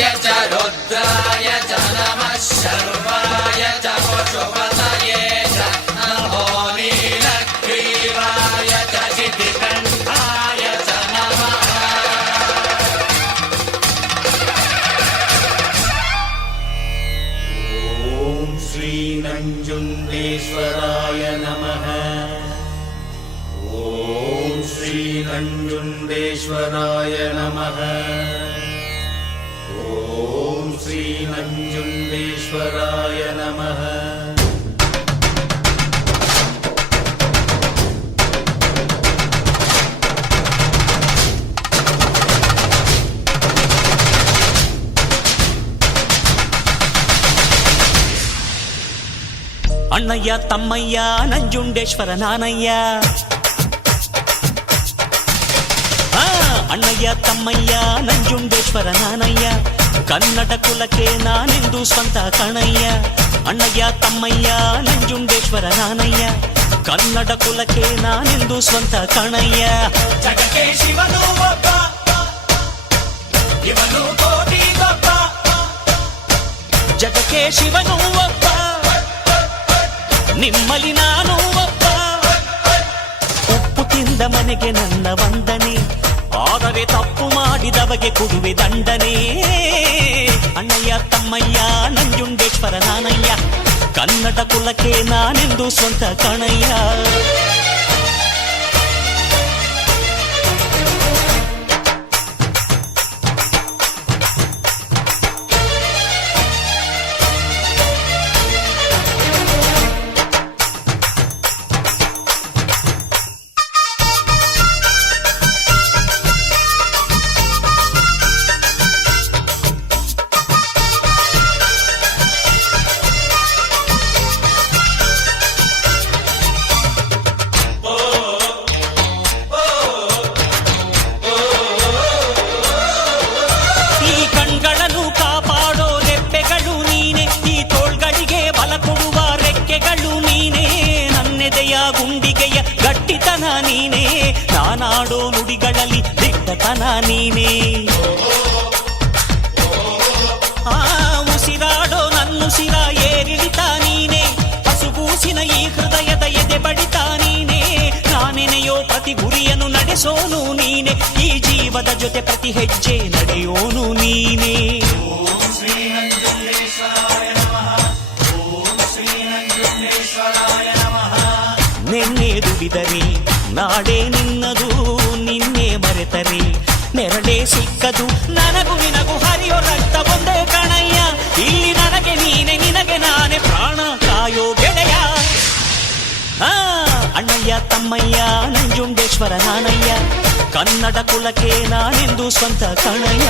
य च रुद्राय च नमः शर्वाय च पशुपतये च नमो नीलग्रीवाय च चितिकण्ठाय च नमः ॐ श्रीनञ्जुण्डेश्वराय नमः ॐ श्रीनञ्जुण्डेश्वराय नमः श्रीमञ्जुण्डेश्वराय नमः அண்ணையா தம்மையா நஞ்சுண்டேஸ்வர நானையா. அண்ணையா தம்மையா நஞ்சுண்டேஸ்வர நானையா. ಕನ್ನಡ ಕುಲಕ್ಕೆ ನಾನೆಂದು ಸ್ವಂತ ಕಣಯ್ಯ ಅಣ್ಣಯ್ಯ ತಮ್ಮಯ್ಯ ನಂಜುಂಡೇಶ್ವರ ನಾನಯ್ಯ ಕನ್ನಡ ಕುಲಕ್ಕೆ ನಾನೆಂದು ಸ್ವಂತ ಕಣಯ್ಯ ಜಗಕ್ಕೆ ಶಿವನು ಒಬ್ಬ ಇವನು ಕೋಟಿ ಗೊಬ್ಬ ಜಗಕ್ಕೆ ಶಿವನು ಒಬ್ಬ ನಿಮ್ಮಲಿ ನಾನು ಒಬ್ಬ ಮನೆಗೆ ನನ್ನ ವಂದನೆ. ಆದರೆ ತಪ್ಪು ಮಾಡಿದವಗೆ ಕುಡುವೆ ದಂಡನೆ. ಅಣ್ಣಯ್ಯ, ತಮ್ಮಯ್ಯ, ನಂಜುಂಡೇಶ್ವರ ನಾನಯ್ಯ, ಕನ್ನಡ ಕುಲಕ್ಕೆ ನಾನೆಂದು ಸ್ವಂತ ಕಣಯ್ಯ. ನಾನಾಡೋ ನುಡಿಗಳಲ್ಲಿ ದಿಟ್ಟತನ ನೀನೆ ಆ ಉಸಿರಾಡೋ ನನ್ನುಸಿರ ಏರಿಳಿತ ನೀನೆ ಹಸುಗೂಸಿನ ಈ ಹೃದಯದ ಎದೆ ಬಡಿತ ನೀನೆ ನಾನೆನೆಯೋ ಪ್ರತಿ ಗುರಿಯನ್ನು ನಡೆಸೋನು ನೀನೆ ಈ ಜೀವದ ಜೊತೆ ಪ್ರತಿ ಹೆಜ್ಜೆ ನಡೆಯೋನು ನೀನೆ ನಿನ್ನೆ ದುಡಿದರೆ ನಾಡೇ ನಿನ್ನದು ನಿನ್ನೆ ಮರೆತರೆ ನೆರಳೇ ಸಿಕ್ಕದು ನನಗೂ ನಿನಗೂ ಹರಿಯೋ ರಕ್ತ ಒಂದೇ ಕಣಯ್ಯ ಇಲ್ಲಿ ನನಗೆ ನೀನೆ ನಿನಗೆ ನಾನೇ ಪ್ರಾಣ ಕಾಯೋ ಗೆಳೆಯ ಆ, ಅಣ್ಣಯ್ಯ ತಮ್ಮಯ್ಯ ನಂಜುಂಡೇಶ್ವರ ನಾನಯ್ಯ ಕನ್ನಡ ಕುಲಕ್ಕೆ ನಾನೆಂದು ಸ್ವಂತ ಕಣಯ್ಯ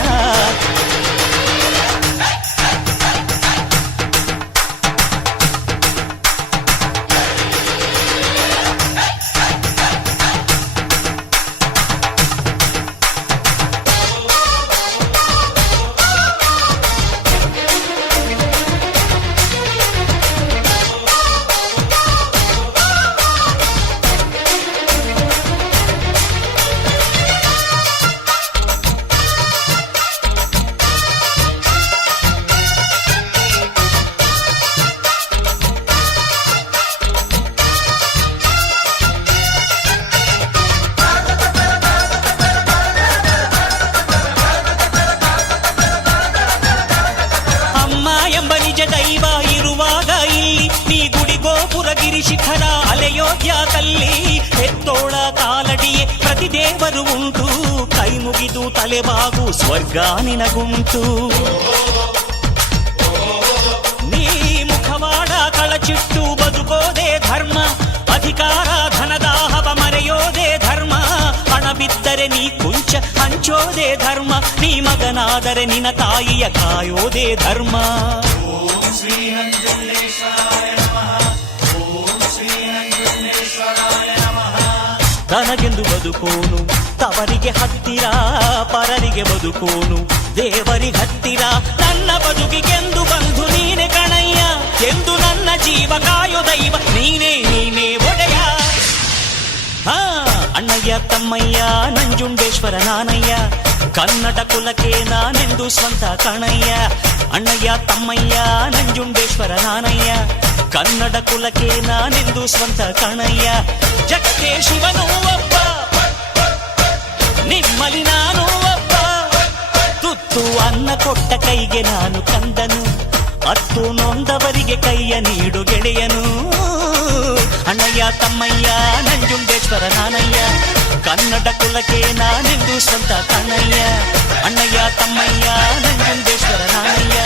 ಗಿರಿ ಶಿಖರ ಅಲೆಯೋಗ್ಯಾಕಲ್ಲಿ ಹೆತ್ತೋಳ ಕಾಲಡಿಯೇ ಪ್ರತಿ ದೇವರು ಉಂಟು ಕೈ ಮುಗಿದು ತಲೆಬಾಗು ಸ್ವರ್ಗ ನಿನಗುಂಟು ನೀ ಮುಖವಾಡ ಕಳಚಿಟ್ಟು ಬದುಕೋದೇ ಧರ್ಮ ಅಧಿಕಾರ ಧನದಾಹವ ಮರೆಯೋದೇ ಧರ್ಮ ಹಣ ಬಿದ್ದರೆ ನೀ ಕುಂಚ ಹಂಚೋದೇ ಧರ್ಮ ನೀ ಮಗನಾದರೆ ನಿನ್ನ ತಾಯಿಯ ಕಾಯೋದೇ ಧರ್ಮ ತನಗೆಂದು ಬದುಕೋನು ತವರಿಗೆ ಹತ್ತಿರ ಪರರಿಗೆ ಬದುಕೋನು ದೇವರಿಗೆ ಹತ್ತಿರ ನನ್ನ ಬದುಕಿಗೆಂದು ಬಂಧು ನೀನೆ ಕಣಯ್ಯ ಎಂದು ನನ್ನ ಜೀವ ಕಾಯೋ ದೈವ ಅಣ್ಣಯ್ಯ ತಮ್ಮಯ್ಯ ನಂಜುಂಡೇಶ್ವರ ನಾನಯ್ಯ ಕನ್ನಡ ಕುಲಕ್ಕೆ ನಾನೆಂದು ಸ್ವಂತ ಕಣಯ್ಯ ಅಣ್ಣಯ್ಯ ತಮ್ಮಯ್ಯ ನಂಜುಂಡೇಶ್ವರ ನಾನಯ್ಯ ಕನ್ನಡ ಕುಲಕ್ಕೆ ನಾನೆಂದು ಸ್ವಂತ ಕಣಯ್ಯ ಜಗಕ್ಕೆ ಶಿವನು ಒಬ್ಬ ನಿಮ್ಮಲಿ ನಾನು ಒಬ್ಬ ತುತ್ತು ಅನ್ನ ಕೊಟ್ಟ ಕೈಗೆ ನಾನು ಕಂದನು ಅತ್ತು ನೊಂದವರಿಗೆ ಕೈಯ ನೀಡು ಗೆಳೆಯನು ಅಣ್ಣಯ್ಯ ತಮ್ಮಯ್ಯ ఈశ్వర నానయ్య. కన్నడ కులకే నా నిందు సొంత కన్నయ్య అన్నయ్య తమ్మయ్య నంజుండేశ్వర నానయ్య.